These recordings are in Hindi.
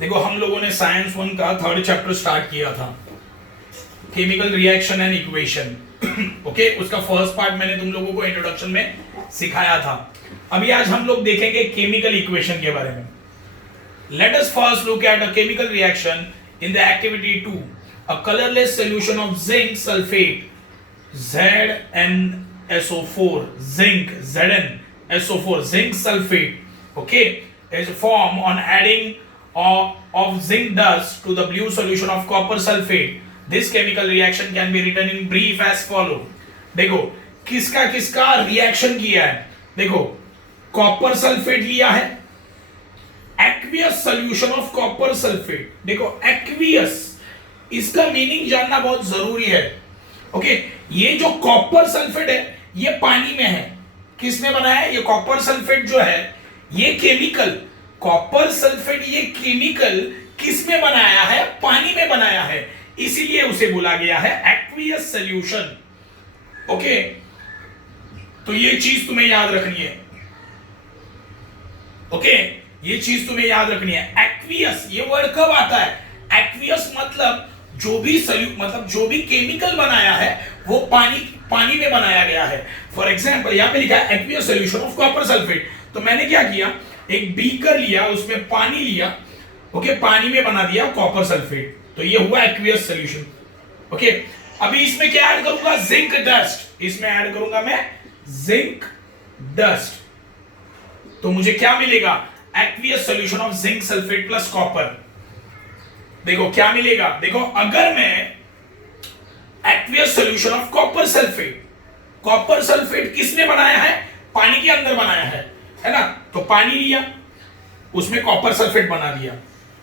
देखो हम लोगों ने साइंस 1 का 3rd चैप्टर स्टार्ट किया था, chemical reaction and equation. Okay, उसका फर्स्ट पार्ट मैंने तुम लोगों को इंट्रोडक्शन में सिखाया था। अभी आज हम लोग देखेंगे केमिकल इक्वेशन के बारे में। Let us first look at a chemical reaction in the activity 2, a colourless solution of zinc sulphate ZnSO4, zinc ZnSO4, zinc sulfate, okay, is formed on adding of zinc dust to the blue solution of copper sulfate. This chemical reaction can be written in brief as follow. देखो किसका किसका रिएक्शन किया है। देखो कॉपर सल्फेट लिया है, aqueous solution of copper sulphate. देखो एक्वियस, इसका मीनिंग जानना बहुत जरूरी है। ओके, ये जो कॉपर सल्फेट है ये पानी में है। किसने बनाया है ये कॉपर सल्फेट जो है, ये केमिकल कॉपर सल्फेट, ये केमिकल किसमें बनाया है, पानी में बनाया है, इसीलिए उसे बोला गया है एक्वियस सॉल्यूशन। ओके, तो ये चीज तुम्हें याद रखनी है। ओके, ये चीज तुम्हें याद रखनी है। एक्वियस ये वर्ड कब आता है? एक्वियस मतलब जो भी केमिकल बनाया है वो पानी में बनाया गया है। फॉर एग्जांपल यहां पे लिखा है aqueous solution of copper sulphate. तो मैंने क्या किया, एक बीकर लिया, उसमें पानी लिया, ओके, पानी में बना दिया कॉपर सल्फेट, तो ये हुआ एक्वियस सॉल्यूशन। ओके, अभी इसमें क्या ऐड करूंगा, जिंक डस्ट। इसमें ऐड करूंगा मैं जिंक डस्ट, तो मुझे क्या मिलेगा, aqueous solution of zinc sulphate plus copper. देखो क्या मिलेगा, देखो अगर मैं aqueous solution of copper sulphate, copper sulphate किसने बनाया है, पानी के अंदर बनाया है ना, तो पानी लिया, उसमें कॉपर सल्फेट बना दिया,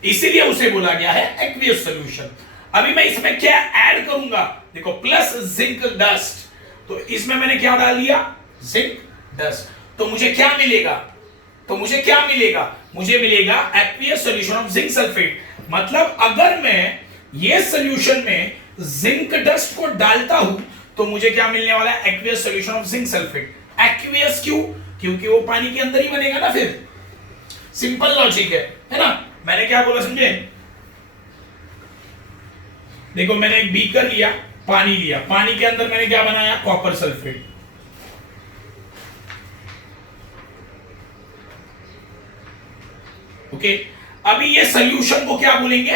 इसीलिए उसे बोला गया है एक्वियस सॉल्यूशन। अभी मैं इसमें क्या ऐड करूंगा, देखो प्लस जिंक डस्ट, तो इसमें मैंने क्या डाल दिया, जिंक डस्ट, तो मुझे क्या मिलेगा, मुझे मिलेगा aqueous solution of zinc sulphate. मतलब अगर मैं ये सॉल्यूशन में जिंक डस्ट को डालता हूं तो मुझे क्या मिलने वाला है, aqueous solution of zinc sulphate. Aqueous क्यों, क्योंकि वो पानी के अंदर ही बनेगा ना, फिर सिंपल लॉजिक है ना। मैंने क्या बोला समझे, देखो मैंने एक बीकर लिया, पानी लिया, पानी के अंदर मैंने क्या बनाया, कॉपर सल्फेट। ओके, अभी ये सॉल्यूशन को क्या बोलेंगे,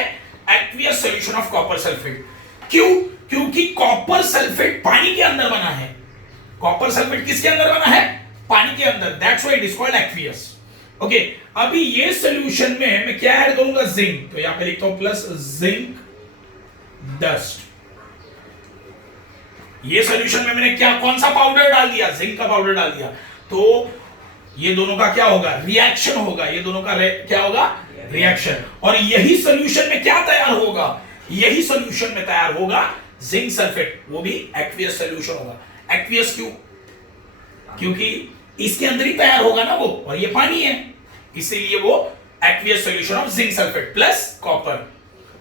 aqueous solution of copper sulphate. क्यों, क्योंकि कॉपर सल्फेट पानी के अंदर बना है। कॉपर सल्फेट किसके अंदर बना है, पानी के अंदर, that's why it is called aqueous. Okay, अभी ये सॉल्यूशन में मैं क्या ऐड करूंगा, जिंक, तो यहां पे लिखता हूं प्लस जिंक डस्ट। ये सॉल्यूशन में मैंने क्या, कौन सा पाउडर डाल दिया, जिंक का पाउडर डाल दिया, तो ये दोनों का क्या होगा, रिएक्शन होगा, ये दोनों का क्या होगा, रिएक्शन। और यही सॉल्यूशन में क्या तैयार होगा, यही सॉल्यूशन में तैयार होगा जिंक सल्फेट, वो भी एक्वियस सॉल्यूशन होगा। एक्वियस क्यों, क्योंकि इसके अंदर ही तैयार होगा ना वो, और ये पानी है, इसीलिए वो aqueous solution of zinc sulphate plus copper.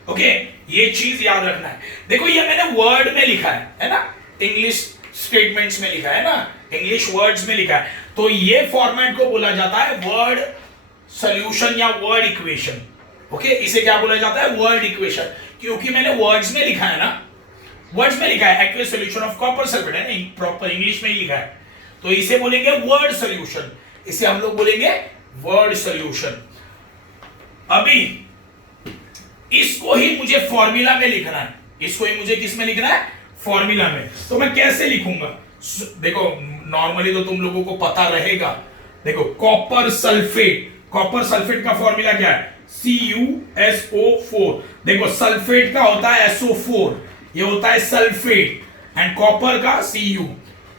Okay, ये चीज याद रखना है। देखो ये मैंने वर्ड में लिखा है ना, इंग्लिश स्टेटमेंट्स में लिखा है ना, इंग्लिश वर्ड्स में लिखा है, तो ये फॉर्मेट को बोला जाता है वर्ड सॉल्यूशन या वर्ड इक्वेशन। ओके, इसे क्या बोला जाता है, वर्ड इक्वेशन, क्योंकि मैंने वर्ड्स में लिखा है ना, वर्ड्स में लिखा है aqueous solution of copper sulphate है ना, प्रॉपर इंग्लिश में ही लिखा है, तो इसे बोलेंगे वर्ड सॉल्यूशन, इसे हम लोग बोलेंगे वर्ड सॉल्यूशन। अभी इसको ही मुझे फॉर्मूला में लिखना है, इसको ही मुझे किस में लिखना है, फॉर्मूला में। तो मैं कैसे लिखूंगा, देखो नॉर्मली तो तुम लोगों को पता रहेगा। देखो कॉपर सल्फेट, कॉपर सल्फेट का फॉर्मूला क्या है, CuSO4। देखो सल्फेट का होता है SO4, ये होता है सल्फेट, एंड कॉपर का Cu,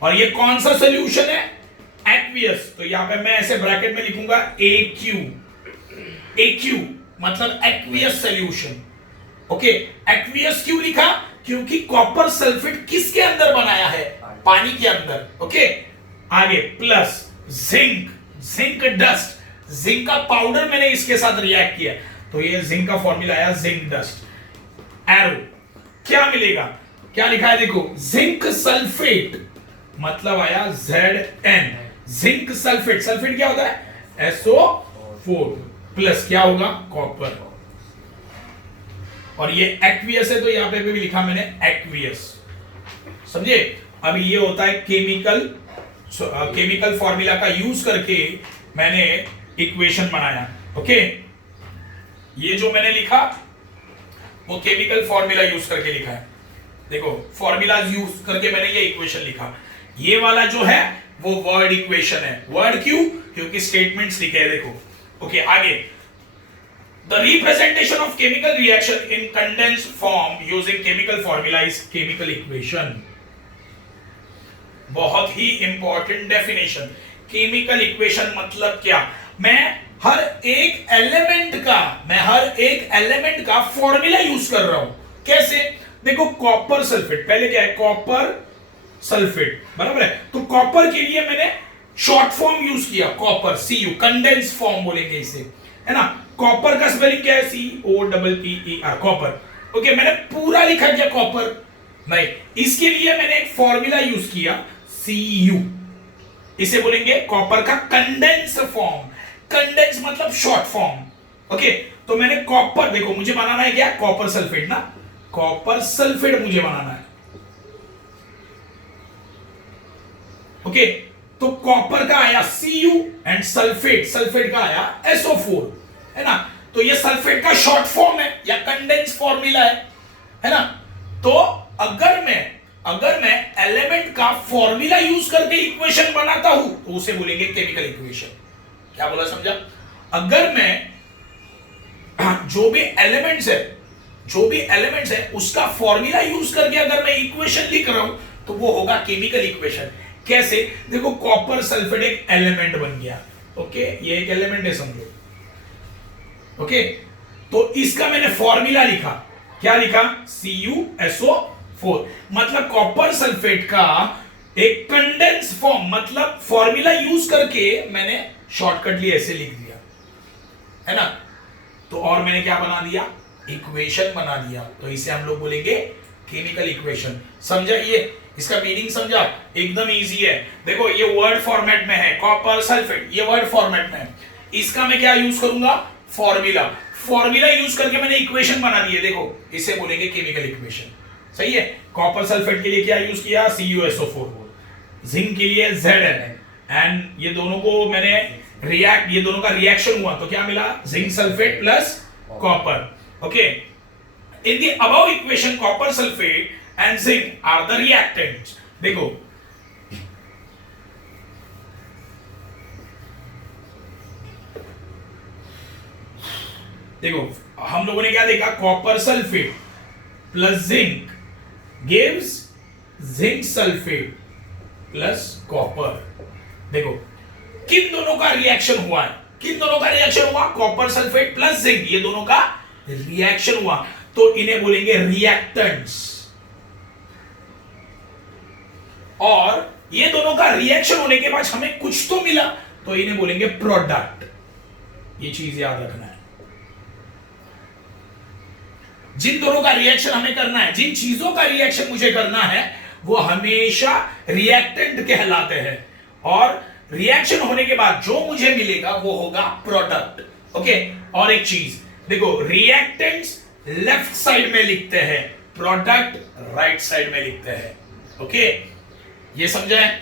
और ये कौन सा सॉल्यूशन है, एक्वियस। तो यहां पे मैं ऐसे ब्रैकेट में लिखूंगा AQ मतलब एक्वियस सॉल्यूशन। ओके, एक्वियस क्यों लिखा, क्योंकि कॉपर सल्फेट किसके अंदर बनाया है, पानी के अंदर। ओके, आगे प्लस जिंक डस्ट, जिंक का पाउडर मैंने इसके साथ रिएक्ट किया, तो ये जिंक का फॉर्मूला आया जिंक डस्ट। एरो क्या मिलेगा, क्या लिखा है, देखो जिंक सल्फेट मतलब आया Zn, जिंक सल्फेट, सल्फेट क्या होता है, SO4 प्लस क्या होगा, कॉपर। और ये एक्वियस है, तो यहां पे भी लिखा मैंने एक्वियस, समझे। अब ये होता है केमिकल फॉर्मूला का यूज करके मैंने इक्वेशन बनाया। ओके, ये जो मैंने लिखा वो केमिकल फॉर्मूला यूज करके लिखा है। देखो फॉर्मूला यूज करके मैंने ये इक्वेशन लिखा। ये वाला जो है वो वर्ड इक्वेशन है। वर्ड क्यों? क्योंकि स्टेटमेंट्स लिखे हैं। देखो ओके, आगे the representation of chemical reaction in condensed form using chemical formula is chemical equation. बहुत ही इंपॉर्टेंट डेफिनेशन। केमिकल इक्वेशन मतलब क्या? मैं हर एक एलिमेंट का फॉर्मूला यूज कर रहा हूं। कैसे? देखो कॉपर सल्फेट, पहले क्या है? कॉपर सल्फेट, बराबर है। तो कॉपर के लिए मैंने शॉर्ट फॉर्म यूज किया, कॉपर, Cu, कंडेंस फॉर्म बोलेंगे इसे, है ना। कॉपर का स्पेलिंग क्या है? COPPER, copper. ओके, मैंने पूरा लिखा क्या कॉपर? नहीं, इसके लिए मैंने एक फॉर्मूला यूज किया Cu, इसे बोलेंगे कॉपर का कंडेंस फॉर्म। कंडेंस मतलब शॉर्ट फॉर्म। ओके, तो मैंने कॉपर, देखो मुझे बनाना है क्या? कॉपर सल्फेट ना, कॉपर सल्फेट मुझे बनाना है। ओके, तो कॉपर का आया Cu एंड सल्फेट का आया SO4, है ना। तो ये सल्फेट का शॉर्ट फॉर्म है या कंडेंस फॉर्मूला है ना। तो अगर मैं एलिमेंट का फॉर्मूला यूज करके इक्वेशन बनाता हूं तो उसे बोलेंगे केमिकल इक्वेशन। क्या बोला, समझा? अगर मैं जो भी एलिमेंट्स है उसका फॉर्मूला यूज करके अगर मैं इक्वेशन लिख रहा हूं तो वो होगा केमिकल इक्वेशन। कैसे? देखो कॉपर सल्फेट एक एलिमेंट बन गया। ओके, ये एक एलिमेंट है समझो। ओके, तो इसका मैंने फॉर्मूला लिखा। क्या लिखा? CuSO4, मतलब कॉपर सल्फेट का एक कंडेंस फॉर्म, मतलब फॉर्मूला यूज करके मैंने शॉर्टकट लिए ऐसे लिख दिया, है ना। तो और मैंने क्या बना दिया? इक्वेशन बना दिया। तो इसे हम लोग बोलेंगे केमिकल इक्वेशन। समझा? ये इसका मीनिंग समझा? एकदम इजी है। देखो ये वर्ड फॉर्मेट में है, कॉपर सल्फेट, ये वर्ड फॉर्मेट में है। इसका मैं क्या यूज करूंगा? फॉर्मूला यूज करके मैंने इक्वेशन बना दी है। देखो इसे बोलेंगे केमिकल इक्वेशन। सही है। कॉपर सल्फेट के लिए क्या यूज किया? CuSO4, जिंक के लिए Zn, एंड ये दोनों को मैंने ये दोनों का रिएक्शन हुआ तो क्या मिला? Zinc sulphate plus copper. Okay, in the above equation copper sulphate and zinc are the reactants. देखो हम लोगों ने क्या देखा? Copper sulphate plus zinc gives zinc sulphate plus copper. देखो किन दोनों का रिएक्शन हुआ है? कॉपर सल्फेट प्लस जिंक, ये दोनों का रिएक्शन हुआ तो इन्हें बोलेंगे रिएक्टेंट्स। और ये दोनों का रिएक्शन होने के बाद हमें कुछ तो मिला तो इन्हें बोलेंगे प्रोडक्ट। ये चीज याद रखना है। जिन दोनों का रिएक्शन हमें करना है, जिन चीजों का रिएक्शन मुझे करना है वो हमेशा रिएक्टेंट कहलाते हैं। और रिएक्शन होने के बाद जो मुझे मिलेगा वो होगा प्रोडक्ट। ओके, और एक चीज देखो, रिएक्टेंट्स लेफ्ट साइड में लिखते हैं, प्रोडक्ट राइट साइड में लिखते हैं। ओके, ये समझा है?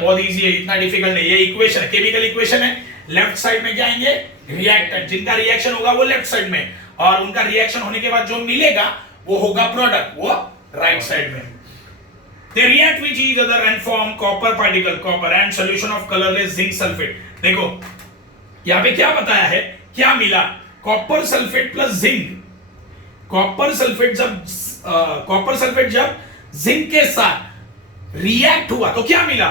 बहुत इजी है, इतना डिफिकल्ट नहीं। ये इक्वेशन केमिकल इक्वेशन है। लेफ्ट साइड में क्या आएंगे? रिएक्टेंट, जिनका रिएक्शन होगा वो लेफ्ट साइड में, और उनका रिएक्शन होने के बाद जो मिलेगा वो होगा प्रोडक्ट, वो राइट साइड में। They react with each other and form copper particle, copper and solution of colorless zinc sulfate। देखो यहां पे क्या बताया है, क्या मिला? Copper sulphate plus zinc. Copper sulphate जब जिंक के साथ रिएक्ट हुआ तो क्या मिला?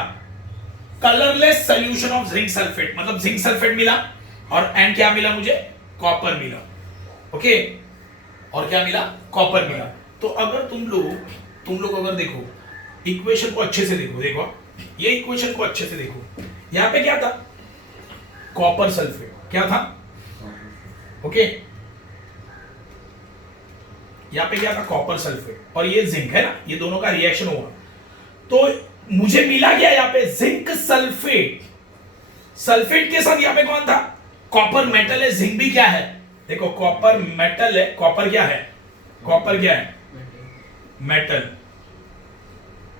Colourless solution of zinc sulphate, मतलब जिंक सल्फेट मिला और एंड क्या मिला मुझे? कॉपर मिला। ओके, और क्या मिला? कॉपर मिला। तो अगर तुम लोग अगर देखो इक्वेशन को अच्छे से देखो, ये इक्वेशन को अच्छे से देखो। यहां पे क्या था? कॉपर सल्फेट, क्या था? ओके, यहां पे क्या था? कॉपर सल्फेट, और ये जिंक है ना, ये दोनों का रिएक्शन हुआ तो मुझे मिला क्या यहां पे? Zinc sulphate. सल्फेट के साथ यहां पे कौन था? कॉपर मेटल है, जिंक भी क्या है? देखो कॉपर मेटल है, कॉपर क्या है, कॉपर क्या है, मेटल,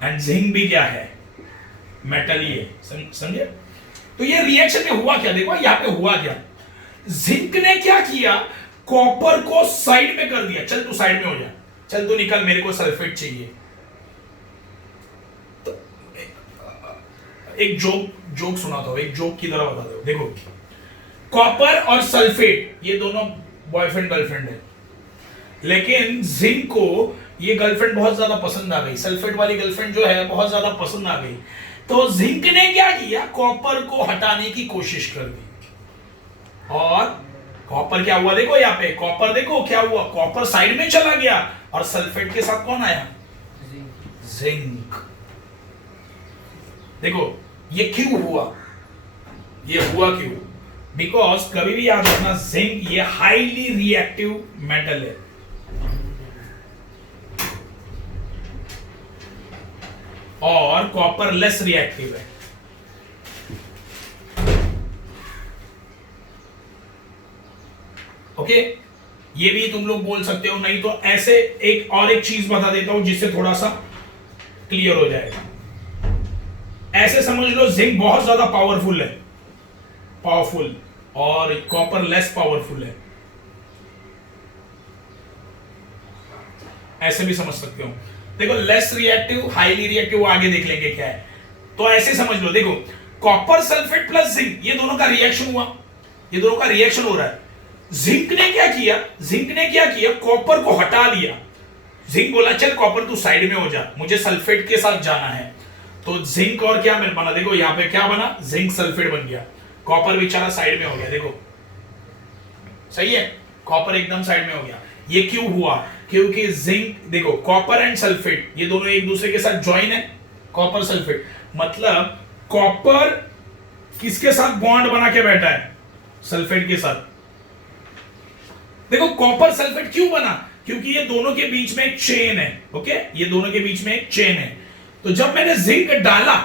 एंड जिंक भी क्या है, मेटल ही है, समझे। तो ये रिएक्शन में हुआ क्या, देखो यहां पे हुआ क्या, जिंक ने क्या किया, कॉपर को साइड में कर दिया, चल तू साइड में हो जा, चल तू निकल, मेरे को सल्फेट चाहिए। तो एक जोक सुनाता हूं, एक जोक की तरह बता दो। देखो कॉपर और सल्फेट ये दोनों बॉयफ्रेंड गर्लफ्रेंड है, लेकिन जिंक को ये गर्लफ्रेंड बहुत ज्यादा पसंद आ गई, सल्फेट वाली गर्लफ्रेंड जो है बहुत ज्यादा पसंद आ गई। तो जिंक ने क्या किया, कॉपर को हटाने की कोशिश कर दी, और कॉपर क्या हुआ, देखो यहाँ पे कॉपर, देखो क्या हुआ, कॉपर साइड में चला गया, और सल्फेट के साथ कौन आया, जिंक। देखो ये क्यों हुआ, ये हुआ क्यों, बिकॉज कभी भी याद रखना, जिंक ये हाईली रिएक्टिव मेटल है, और कॉपर लेस रिएक्टिव है। ओके, ये भी तुम लोग बोल सकते हो, नहीं तो ऐसे एक और एक चीज बता देता हूं जिससे थोड़ा सा क्लियर हो जाएगा। ऐसे समझ लो जिंक बहुत ज्यादा पावरफुल है, पावरफुल, और कॉपर लेस पावरफुल है, ऐसे भी समझ सकते हो। देखो लेस रिएक्टिव, हाईली रिएक्टिव आगे देख लेंगे क्या है, तो ऐसे समझ लो। देखो कॉपर सल्फेट प्लस जिंक, ये दोनों का रिएक्शन हुआ, ये दोनों का रिएक्शन हो रहा है। जिंक ने क्या किया, जिंक ने क्या किया, कॉपर को हटा दिया। जिंक बोला चल कॉपर तू साइड में हो जा, मुझे सल्फेट के साथ जाना है। तो जिंक और क्या बना, देखो यहां पे क्या बना, जिंक सल्फेट बन गया, कॉपर बेचारा साइड में हो गया। देखो सही है, कॉपर एकदम साइड में हो गया। ये क्यों हुआ, क्योंकि जिंक, देखो कॉपर एंड सल्फेट ये दोनों एक दूसरे के साथ ज्वाइन है, कॉपर सल्फेट, मतलब कॉपर किसके साथ बॉन्ड बना के बैठा है, सल्फेट के साथ। देखो कॉपर सल्फेट क्यों बना, क्योंकि ये दोनों के बीच में एक चेन है, ओके, ये दोनों के बीच में एक चेन है। तो जब मैंने जिंक डाला,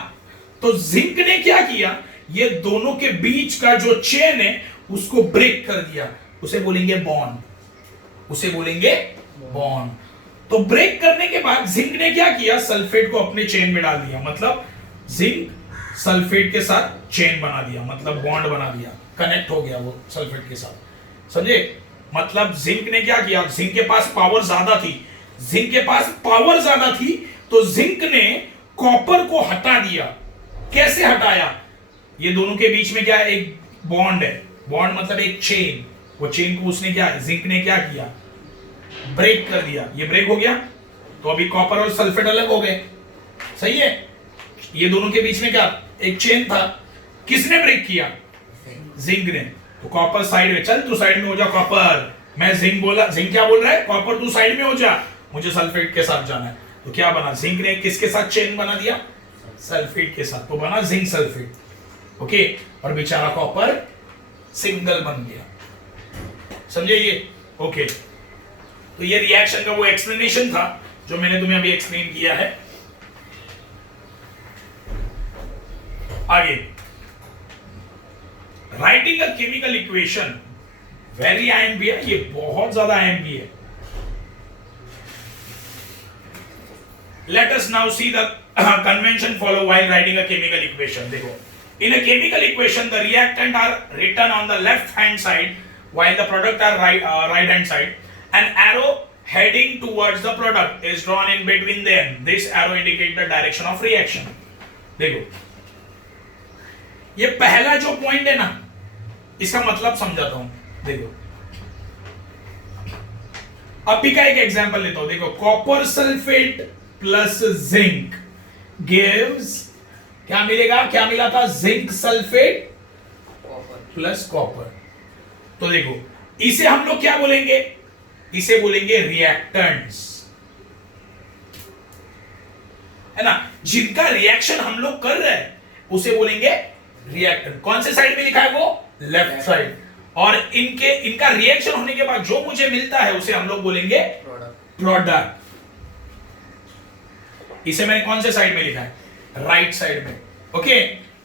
तो जिंक ने क्या किया, ये दोनों के बीच का जो चेन है उसको ब्रेक कर दिया, उसे बोलेंगे बॉन्ड, उसे बोलेंगे बॉन्ड। तो ब्रेक करने के बाद जिंक ने क्या किया, सल्फेट को अपने चेन में डाल दिया, मतलब जिंक सल्फेट के साथ चेन बना दिया, मतलब बॉन्ड बना दिया, कनेक्ट हो गया वो सल्फेट के साथ, समझे। मतलब जिंक ने क्या किया, जिंक के पास पावर ज्यादा थी, जिंक के पास पावर ज्यादा थी, तो जिंक ने कॉपर को हटा दिया। कैसे हटाया, ये दोनों के बीच में क्या है, एक बॉन्ड है, बॉन्ड मतलब एक चेन, वो चेन को उसने क्या, जिंक ने क्या किया, ब्रेक कर दिया, ये ब्रेक हो गया। तो अभी कॉपर और सल्फेट अलग हो गए, सही है। ये दोनों के बीच में क्या, एक चेन था, किसने ब्रेक किया, जिंक ने। तो कॉपर साइड में, चल तू साइड में हो जा कॉपर, मैं जिंक बोला, जिंक क्या बोल रहा है, कॉपर तू साइड में हो जा, मुझे सल्फेट के साथ जाना है। तो क्या बना, जिंक ने किसके साथ चेन बना दिया, सल्फेट के साथ, तो बना जिंक सल्फेट, ओके, और बेचारा कॉपर सिंगल बन गया, समझे ये, ओके। तो ये रिएक्शन का वो एक्सप्लेनेशन था जो मैंने तुम्हें अभी एक्सप्लेन किया है। आगे, writing a chemical equation, very IMP है, ये बहुत ज्यादा आईएमपी है। Let us now see the convention follow while writing a chemical equation. देखो, in a chemical equation the reactant are written on the left hand side while the product are right hand side. An arrow heading towards the product is drawn in between them. This arrow indicates the direction of reaction. देखो, ये पहला जो पॉइंट है ना, इसका मतलब समझाता हूं। देखो, अभी का एक एग्जांपल लेता हूं। देखो, copper sulphate plus zinc gives, क्या मिलेगा, क्या मिला था, जिंक सल्फेट प्लस कॉपर। तो देखो, इसे हम लोग क्या बोलेंगे, इसे बोलेंगे रिएक्टेंट्स, है ना। जिनका रिएक्शन हम लोग कर रहे हैं उसे बोलेंगे रिएक्टेंट। कौन से साइड में लिखा है वो, लेफ्ट साइड। और इनका रिएक्शन होने के बाद जो मुझे मिलता है उसे हम लोग बोलेंगे प्रोडक्ट। इसे मैंने कौन से साइड में लिखा है, राइट साइड में, ओके।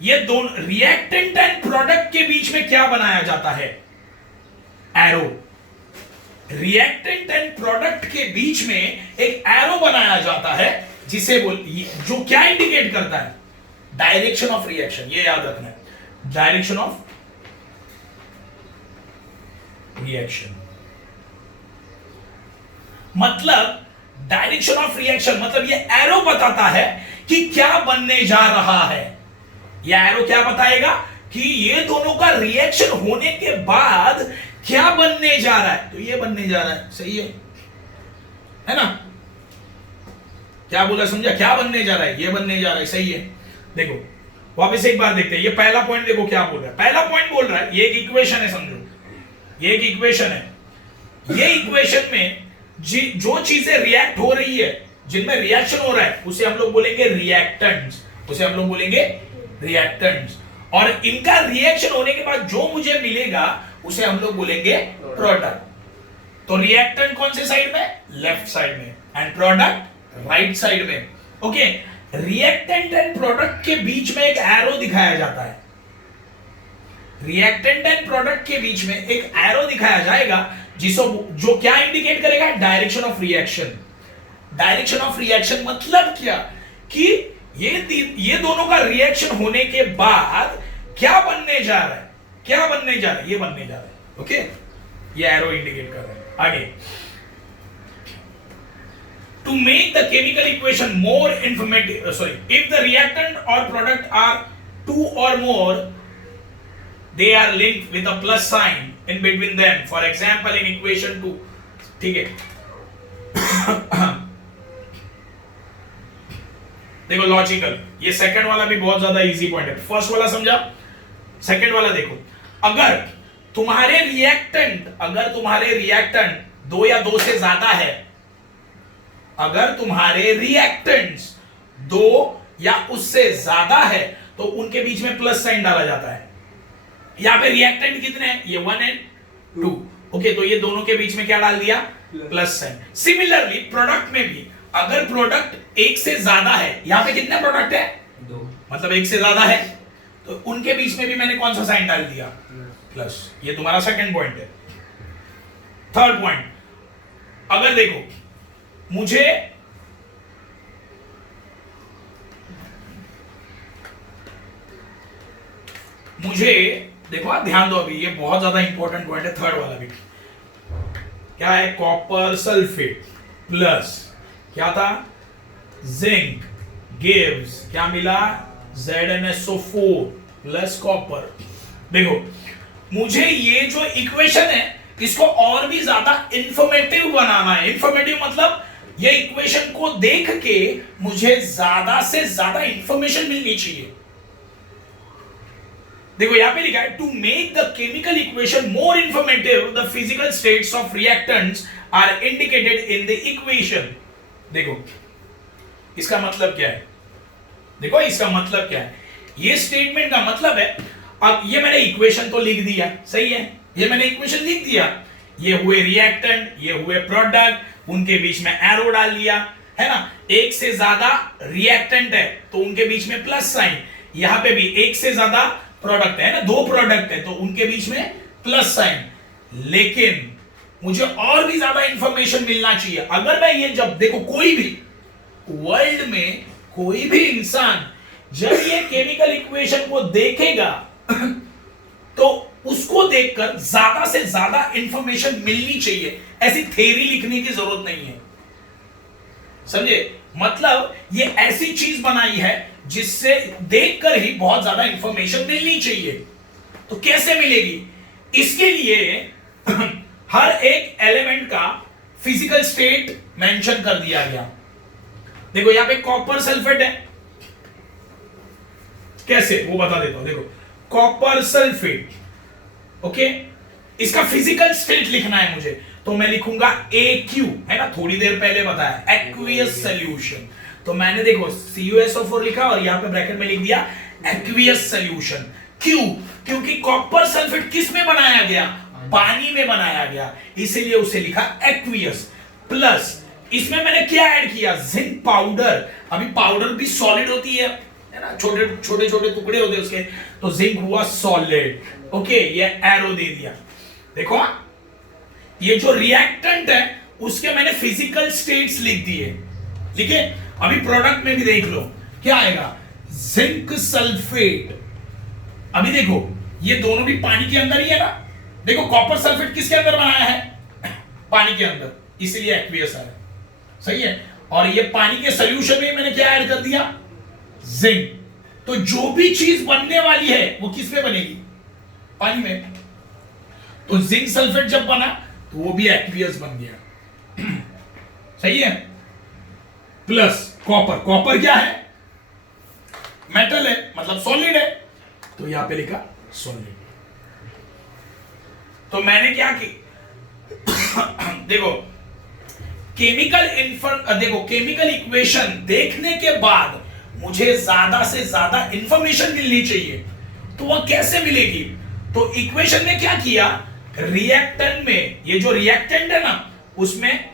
ये दोनों रिएक्टेंट एंड प्रोडक्ट के बीच में क्या बनाया जाता है, एरो। रिएक्टेंट एंड प्रोडक्ट के बीच में एक एरो बनाया जाता है, जिसे जो क्या इंडिकेट करता है, डायरेक्शन ऑफ रिएक्शन। ये याद रखना है, डायरेक्शन ऑफ रिएक्शन। मतलब डायरेक्शन ऑफ रिएक्शन मतलब ये एरो बताता है कि क्या बनने जा रहा है। ये एरो क्या बताएगा कि ये दोनों का रिएक्शन होने के बाद क्या बनने जा रहा है। तो ये बनने जा रहा है, सही है ना? क्या बोला, समझा? क्या बनने जा रहा है, ये बनने जा रहा है, सही है। देखो वापस एक बार देखते हैं। ये पहला पॉइंट देखो क्या बोल रहा है। पहला पॉइंट बोल रहा है, ये एक इक्वेशन है, समझो ये एक इक्वेशन है। ये इक्वेशन में जो चीजें रिएक्ट हो रही है, जिनमें रिएक्शन हो रहा है, उसे हम लोग बोलेंगे रिएक्टेंट्स। उसे हम लोग बोलेंगे रिएक्टेंट्स। और इनका रिएक्शन होने के बाद जो मुझे मिलेगा उसे हम लोग बोलेंगे प्रोडक्ट। तो रिएक्टेंट कौन से साइड में? लेफ्ट साइड में, एंड प्रोडक्ट राइट साइड में। ओके, रिएक्टेंट एंड प्रोडक्ट के बीच में एक एरो दिखाया जाता है। रिएक्टेंट एंड प्रोडक्ट के बीच में एक एरो दिखाया जाएगा जो क्या इंडिकेट करेगा? Direction of reaction. Direction of reaction मतलब क्या कि ये दोनों का रिएक्शन होने के बाद क्या बनने जा रहा है, क्या बनने जा रहा है, ये बनने जा रहा है। ओके, ये एरो इंडिकेट कर रहा है। आगे, to make the chemical equation more informative, if the reactant or product are two or more, they are linked with a plus sign in between them. For example, in equation 2, ठीक है? देखो लॉजिकल, ये सेकंड वाला भी बहुत ज्यादा इजी पॉइंट है। फर्स्ट वाला समझा, सेकंड वाला देखो। अगर तुम्हारे रिएक्टेंट दो या दो से ज्यादा है, अगर तुम्हारे रिएक्टेंट्स दो या उससे ज्यादा है, तो उनके बीच में प्लस साइन डाला जाता है। यहां पे रिएक्टेंट कितने हैं? ये 1 एंड 2। ओके, तो ये दोनों के बीच में क्या डाल दिया? Plus sign. सिमिलरली प्रोडक्ट में भी अगर प्रोडक्ट एक से ज्यादा है, यहां पे कितने प्रोडक्ट है? 2, मतलब एक से ज्यादा है, तो उनके बीच में भी मैंने कौन सा साइन डाल दिया? प्लस। ये तुम्हारा सेकंड पॉइंट है। थर्ड पॉइंट, अगर देखो मुझे देखो, ध्यान दो, अभी ये बहुत ज्यादा इंपॉर्टेंट पॉइंट है। थर्ड वाला भी क्या है? कॉपर सल्फेट प्लस क्या था? जिंक गिव्स क्या मिला? ZnSO4 plus copper. देखो मुझे ये जो इक्वेशन है इसको और भी ज्यादा इंफॉर्मेटिव बनाना है। इंफॉर्मेटिव मतलब ये इक्वेशन को देख के मुझे ज्यादा से ज्यादा इंफॉर्मेशन मिलनी चाहिए। देखो यहां पे लिखा है, to make the chemical equation more informative the physical states of reactants are indicated in the equation. देखो इसका मतलब क्या है? देखो इसका मतलब क्या है? ये स्टेटमेंट का मतलब है, अब ये मैंने इक्वेशन तो लिख दिया, सही है, ये मैंने इक्वेशन लिख दिया, ये हुए रिएक्टेंट, ये हुए प्रोडक्ट, उनके बीच में एरो डाल दिया, है ना? एक से ज्यादा रिएक्टेंट है तो उनके बीच में प्लस साइन, यहां पे भी एक से ज्यादा प्रोडक्ट है ना, दो प्रोडक्ट है तो उनके बीच में प्लस साइन। लेकिन मुझे और भी ज्यादा इंफॉर्मेशन मिलना चाहिए। अगर मैं ये, जब देखो कोई भी वर्ल्ड में कोई भी इंसान जब ये केमिकल इक्वेशन को देखेगा तो उसको देखकर ज्यादा से ज्यादा इंफॉर्मेशन मिलनी चाहिए। ऐसी थ्योरी लिखने की जरूरत नहीं है, समझे? मतलब ये ऐसी चीज बनाई है जिससे देखकर ही बहुत ज्यादा इंफॉर्मेशन मिलनी चाहिए। तो कैसे मिलेगी? इसके लिए हर एक एलिमेंट का फिजिकल स्टेट मेंशन कर दिया गया। देखो यहां पे कॉपर सल्फेट है, कैसे वो बता देता हूं। देखो कॉपर सल्फेट, ओके, इसका फिजिकल स्टेट लिखना है मुझे, तो मैं लिखूंगा AQ, है ना, थोड़ी देर पहले बताया, एक्वियस सॉल्यूशन। तो मैंने देखो CuSO4 लिखा और यहां पे ब्रैकेट में लिख दिया एक्वियस सॉल्यूशन। क्यों? क्योंकि कॉपर सल्फेट किस में बनाया गया? पानी में बनाया गया, इसीलिए उसे लिखा एक्वियस। प्लस इसमें मैंने क्या ऐड किया? Zinc powder. अभी पाउडर भी सॉलिड होती है ना, छोटे छोटे छोटे टुकड़े होते हैं उसके, तो जिंक हुआ सॉलिड। ओके, ये एरो दे दिया। देखो ये जो रिएक्टेंट है उसके मैंने फिजिकल स्टेट्स लिख दिए। ठीक है, अभी प्रोडक्ट में भी देख लो क्या आएगा, जिंक सल्फेट। अभी देखो ये दोनों भी पानी के अंदर ही है ना, देखो कॉपर सल्फेट किसके अंदर बनाया है, पानी के अंदर, इसीलिए एक्वियस है। सही है, और ये पानी के सॉल्यूशन में मैंने क्या ऐड कर दिया, जिंक। तो जो भी चीज बनने वाली है वो किस में बनेगी, पानी में। तो जिंक सल्फेट जब बना तो वो भी एक्वियस बन गया। सही है, प्लस कॉपर, कॉपर क्या है, मेटल है, मतलब सॉलिड है, तो यहां पे लिखा सॉलिड। तो मैंने क्या की देखो केमिकल इक्वेशन देखने के बाद मुझे ज्यादा से ज्यादा इंफॉर्मेशन मिलनी चाहिए, तो वह कैसे मिलेगी। तो इक्वेशन ने क्या किया, रिएक्टेंट में, ये जो रिएक्टेंट है ना उसमें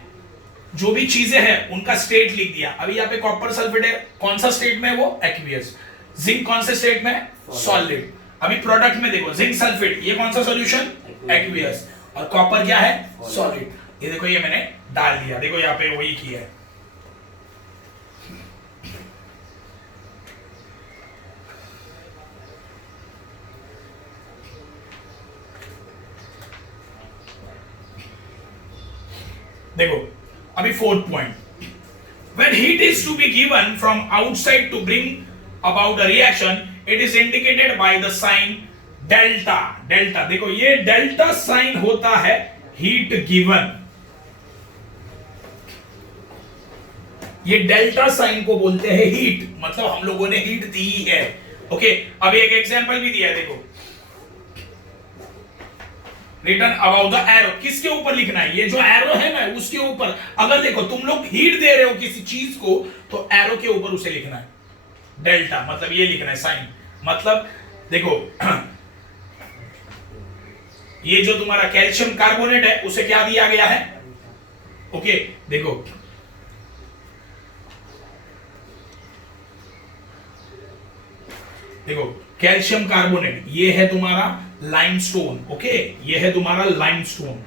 जो भी चीजें हैं उनका स्टेट लिख दिया। अभी यहाँ पे कॉपर सल्फेट है, कौन सा स्टेट में है वो, एक्वियस। जिंक कौन से स्टेट में है, सॉलिड। अभी प्रोडक्ट में देखो जिंक सल्फेट, ये कौन सा सॉल्यूशन, एक्वियस, और कॉपर क्या है, सॉलिड। ये देखो ये मैंने डाल दिया, देखो यहाँ पे वही किया है। देखो अभी fourth point, when heat is to be given from outside to bring about a reaction, it is indicated by the sign delta। Delta देखो ये डेल्टा साइन होता है हीट गिवन, ये डेल्टा साइन को बोलते हैं हीट, मतलब हम लोगों ने हीट दी है। ओके, अब एक एग्जांपल भी दिया है, देखो रिटर्न अबाउट द एरो, किसके ऊपर लिखना है, ये जो एरो है ना उसके ऊपर। अगर देखो तुम लोग हीट दे रहे हो किसी चीज को तो एरो के ऊपर उसे लिखना है, डेल्टा मतलब ये लिखना है साइन। मतलब देखो ये जो तुम्हारा कैल्शियम कार्बोनेट है उसे क्या दिया गया है, ओके देखो देखो कैल्शियम कार्बोनेट ये है तुम्हारा लाइमस्टोन। ओके, ये है तुम्हारा लाइमस्टोन।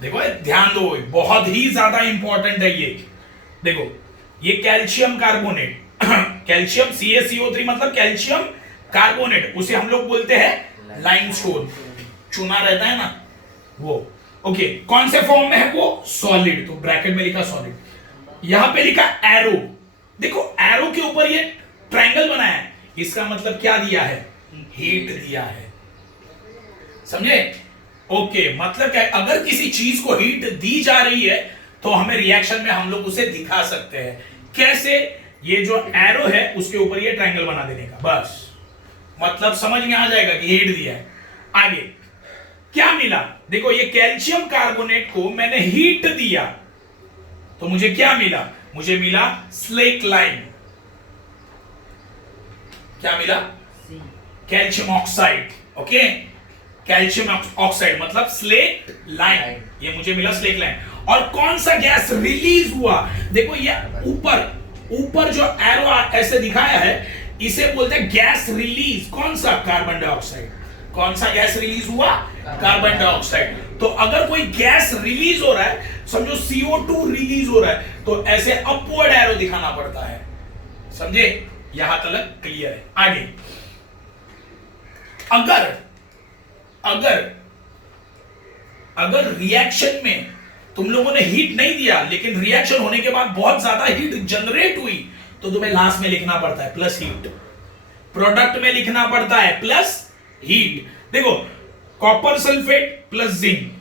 देखो ध्यान दो, बहुत ही ज्यादा इंपॉर्टेंट है ये। देखो ये कैल्शियम कार्बोनेट, कैल्शियम CaCO3 मतलब कैल्शियम कार्बोनेट, उसे हम लोग बोलते हैं लाइमस्टोन, चूना रहता है ना वो। ओके, कौन से फॉर्म में है वो, सॉलिड, तो ब्रैकेट में लिखा सॉलिड। यहां पे लिखा एरो, देखो एरो के ऊपर ये ट्रायंगल बनाया है, इसका मतलब क्या दिया है, हीट दिया है। समझे, ओके मतलब क्या, अगर किसी चीज को हीट दी जा रही है तो हमें रिएक्शन में हम लोग उसे दिखा सकते हैं। कैसे, ये जो एरो है उसके ऊपर ये ट्रायंगल बना देने का, बस मतलब समझ में आ जाएगा कि हीट दिया है। आगे क्या मिला, देखो ये कैल्शियम कार्बोनेट को मैंने हीट दिया तो मुझे क्या मिला, मुझे मिला स्लेक लाइम। क्या मिला, calcium oxide. Okay, calcium oxide मतलब स्लेक लाइम, ये मुझे मिला स्लेक लाइम। और कौन सा गैस रिलीज हुआ, देखो ये ऊपर जो एरो ऐसे दिखाया है इसे बोलते हैं गैस रिलीज। कौन सा, कार्बन डाइऑक्साइड। कौन सा गैस रिलीज हुआ, कार्बन डाइऑक्साइड। तो अगर कोई गैस रिलीज हो रहा है, समझो CO2 रिलीज हो रहा है, तो ऐसे अपवर्ड एरो दिखाना पड़ता है। समझे, यहां तक क्लियर है। आगे अगर रिएक्शन में तुम लोगों ने हीट नहीं दिया लेकिन रिएक्शन होने के बाद बहुत ज्यादा हीट जनरेट हुई, तो तुम्हें लास्ट में लिखना पड़ता है प्लस हीट, प्रोडक्ट में लिखना पड़ता है प्लस हीट। देखो कॉपर सल्फेट प्लस जिंक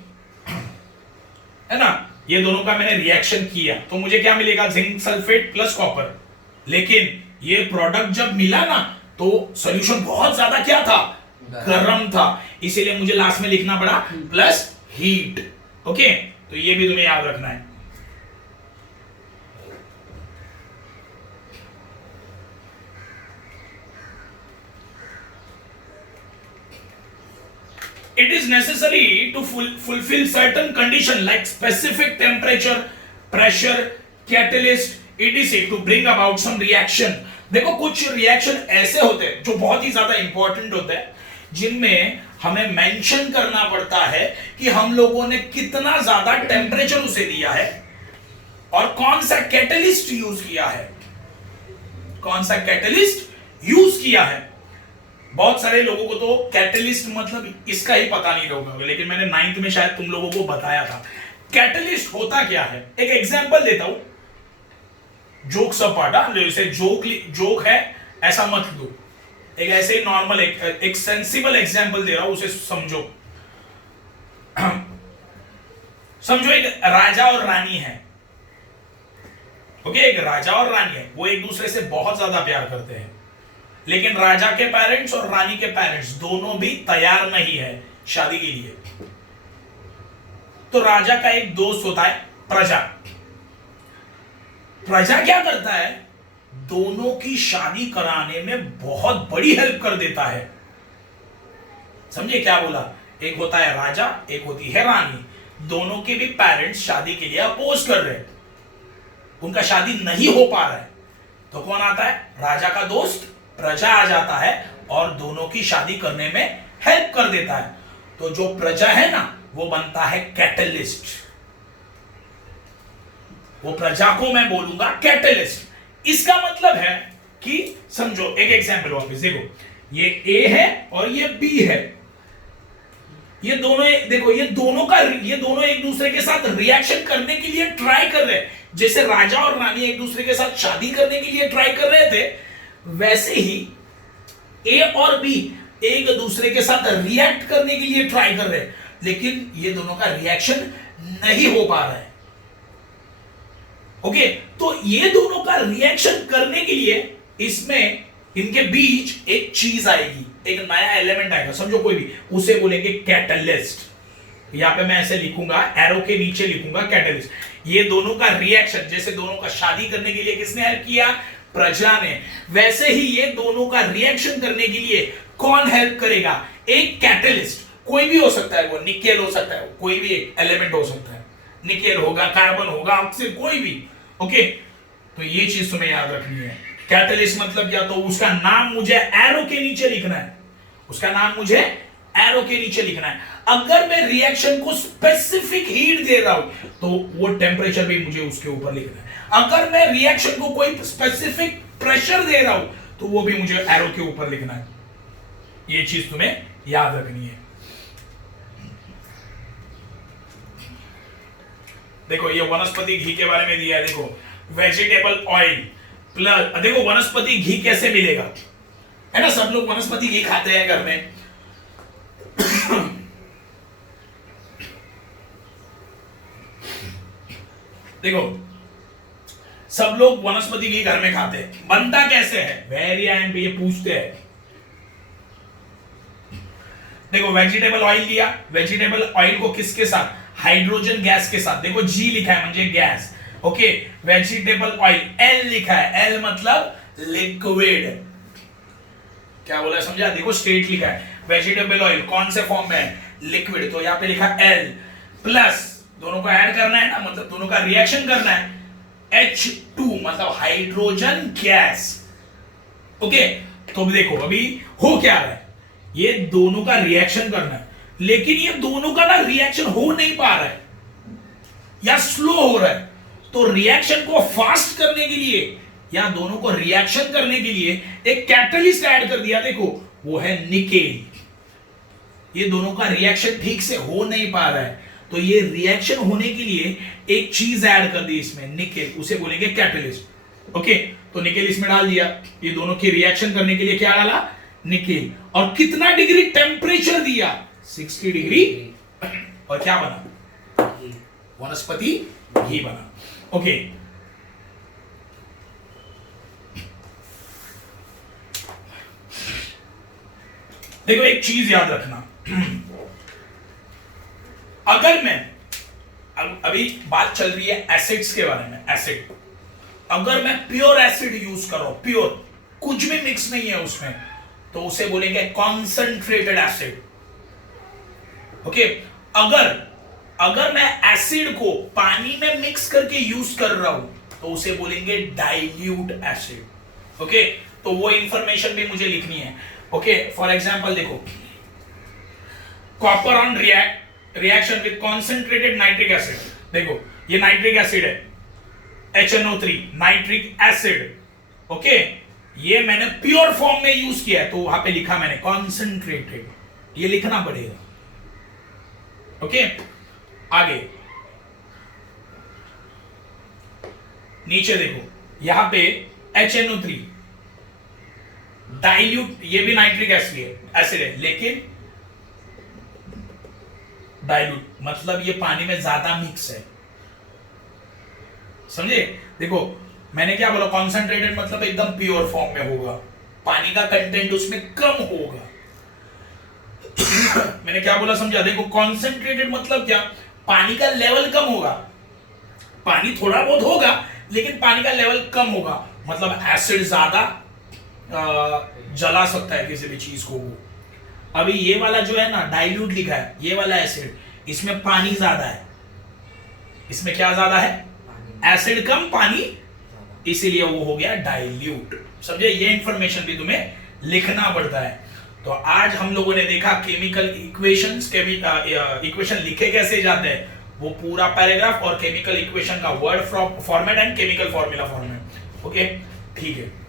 है ना, ये दोनों का मैंने रिएक्शन किया तो मुझे क्या मिलेगा, जिंक सल्फेट प्लस कॉपर। लेकिन ये प्रोडक्ट जब मिला ना तो सॉल्यूशन बहुत ज्यादा क्या था, गर्म था, इसीलिए मुझे लास्ट में लिखना पड़ा प्लस हीट। ओके, तो ये भी तुम्हें याद रखना है। It is necessary to fulfill certain condition like specific temperature, pressure, catalyst, etc. to bring about some reaction। देखो कुछ रिएक्शन ऐसे होते हैं जो बहुत ही ज्यादा इंपॉर्टेंट होते हैं जिनमें हमें मेंशन करना पड़ता है कि हम लोगों ने कितना ज्यादा टेम्परेचर उसे दिया है और कौन सा कैटलिस्ट यूज किया है, कौन सा कैटलिस्ट यूज किया है। बहुत सारे लोगों को तो कैटलिस्ट मतलब इसका ही पता नहीं होगा, लेकिन मैंने 9th में शायद तुम लोगों को बताया था कैटलिस्ट होता क्या है। एक एग्जांपल देता हूं, जोक सब पार्ट, जैसे जोक है ऐसा मत लो, एक ऐसे ही नॉर्मल एक सेंसिबल एग्जांपल दे रहा हूं, उसे समझो। समझो एक राजा और रानी है, ओके, एक राजा और रानी है, वो एक दूसरे से बहुत ज्यादा प्यार करते हैं, लेकिन राजा के पेरेंट्स और रानी के पेरेंट्स दोनों भी तैयार नहीं है शादी के लिए। तो राजा का एक दोस्त होता है प्रजा। प्रजा क्या करता है, दोनों की शादी कराने में बहुत बड़ी हेल्प कर देता है। समझे क्या बोला, एक होता है राजा, एक होती है रानी, दोनों के भी पेरेंट्स शादी के लिए अपोज कर रहे हैं, उनका शादी नहीं हो पा रहा है, तो कौन आता है, राजा का दोस्त प्रजा आ जाता है और दोनों की शादी करने में हेल्प कर देता है। तो जो प्रजा है ना वो बनता है कैटलिस्ट, वो प्रजा को मैं बोलूंगा कैटलिस्ट। इसका मतलब है कि समझो, एक एग्जांपल वापस देखो, ये ए है और ये बी है, ये दोनों देखो, ये दोनों एक दूसरे के साथ रिएक्शन करने के लिए ट्राई कर रहे हैं। जैसे राजा और रानी एक दूसरे के साथ शादी करने के लिए ट्राई कर रहे थे, वैसे ही ए और बी एक दूसरे के साथ रिएक्ट करने के लिए ट्राई कर रहे हैं, लेकिन ये दोनों का रिएक्शन नहीं हो पा रहा है। ओके, तो ये दोनों का रिएक्शन करने के लिए इसमें इनके बीच एक चीज आएगी, एक नया एलिमेंट आएगा, समझो कोई भी, उसे बोलेंगे कैटलिस्ट। यहां पे मैं ऐसे लिखूंगा, एरो के नीचे लिखूंगा कैटलिस्ट। ये दोनों का रिएक्शन, जैसे दोनों का शादी करने के लिए किसने हेल्प किया, प्रजा ने, वैसे ही ये दोनों का रिएक्शन करने के लिए कौन हेल्प करेगा, एक कैटलिस्ट। कोई भी हो सकता है, वो निकेल हो सकता है, कोई भी एक एलिमेंट हो सकता है, निकेल होगा, कार्बन होगा, ऑक्सीजन, कोई भी। ओके, तो ये चीज तुम्हें याद रखनी है। कैटलिस्ट मतलब क्या, तो उसका नाम मुझे एरो के नीचे लिखना है, उसका नाम मुझे एरो के नीचे लिखना है। अगर मैं रिएक्शन को स्पेसिफिक हीट दे रहा हूं तो वो टेम्परेचर भी मुझे उसके ऊपर लिखना है। अगर मैं रिएक्शन को कोई स्पेसिफिक प्रेशर दे रहा हूं तो वो भी मुझे एरो के ऊपर लिखना है। ये चीज तुम्हें याद रखनी है। देखो, ये वनस्पति घी के बारे में दिया है, देखो वेजिटेबल ऑयल प्लस, देखो वनस्पति घी कैसे मिलेगा, है ना, सब लोग वनस्पति घी खाते हैं घर में। देखो, सब लोग वनस्पति घी घर में खाते हैं, बनता कैसे है, वेरिएंट ये पूछते हैं। देखो, वेजिटेबल ऑयल लिया, वेजिटेबल ऑयल को किसके साथ, हाइड्रोजन गैस के साथ, देखो जी लिखा है म्हणजे gas, okay, vegetable oil, L लिखा है, एल मतलब लिक्विड, क्या बोला समझा, देखो स्टेट लिखा है, वेजिटेबल ऑयल कौन से फॉर्म में है, लिक्विड, तो यहां पे लिखा एल, प्लस दोनों को ऐड करना है ना, मतलब दोनों का रिएक्शन करना है, H2 मतलब हाइड्रोजन गैस। ओके, तो देखो अभी हो क्या रहा है, ये दोनों का रिएक्शन करना है, लेकिन ये दोनों का ना रिएक्शन हो नहीं पा रहा है या स्लो हो रहा है। तो रिएक्शन को फास्ट करने के लिए या दोनों को रिएक्शन करने के लिए एक कैटलिस्ट ऐड कर दिया, देखो वो है निकेल। ये दोनों का रिएक्शन ठीक से हो नहीं पा रहा है, तो ये रिएक्शन होने के लिए एक चीज ऐड कर दी इसमें, निकेल, उसे बोलेंगे कैटलिस्ट। ओके, तो निकेल इसमें डाल दिया, ये दोनों की रिएक्शन करने के लिए क्या डाला, निकेल, और कितना डिग्री टेम्परेचर दिया, 60 डिग्री, और क्या बना, वनस्पति घी बना। ओके, देखो एक चीज याद रखना, अगर मैं अभी बात चल रही है एसिड्स के बारे में, एसिड, अगर मैं प्योर एसिड यूज कर रहा हूं, प्योर, कुछ भी मिक्स नहीं है उसमें, तो उसे बोलेंगे कॉन्सेंट्रेटेड एसिड। ओके, अगर मैं एसिड को पानी में मिक्स करके यूज कर रहा हूं तो उसे बोलेंगे डाइल्यूट एसिड। ओके, तो वो इंफॉर्मेशन भी मुझे लिखनी है। ओके, फॉर एग्जांपल देखो, copper on reaction with concentrated nitric acid. देखो ये नाइट्रिक एसिड है, HNO3 नाइट्रिक एसिड, ओके। ये मैंने प्योर फॉर्म में यूज किया है, तो वहां पे लिखा मैंने कॉन्सेंट्रेटेड, ये लिखना पड़ेगा, ओके। आगे नीचे देखो, यहां पे HNO3 डाइल्यूट, ये भी नाइट्रिक एसिड है लेकिन डाइल्यूट, मतलब ये पानी में ज्यादा मिक्स है, समझे। देखो मैंने क्या बोला, कॉन्सेंट्रेटेड मतलब एकदम प्योर फॉर्म में होगा, पानी का कंटेंट उसमें कम होगा। मैंने क्या बोला समझा। देखो कॉन्सेंट्रेटेड मतलब क्या, पानी का लेवल कम होगा, पानी थोड़ा बहुत होगा लेकिन पानी का लेवल कम होगा, मतलब एसिड ज्यादा जला सकता है किसी भी चीज को वो। अभी ये वाला जो है ना डाइल्यूट लिखा है, ये वाला एसिड, इसमें पानी ज्यादा है, इसमें क्या ज्यादा है, एसिड कम पानी, इसीलिए वो हो गया डाइल्यूट, समझे। ये इंफॉर्मेशन भी तुम्हें लिखना पड़ता है। तो आज हम लोगों ने देखा केमिकल इक्वेशंस, इक्वेशन लिखे कैसे जाते हैं, वो पूरा पैराग्राफ, और केमिकल इक्वेशन का word format and chemical formula format, okay. ठीक है।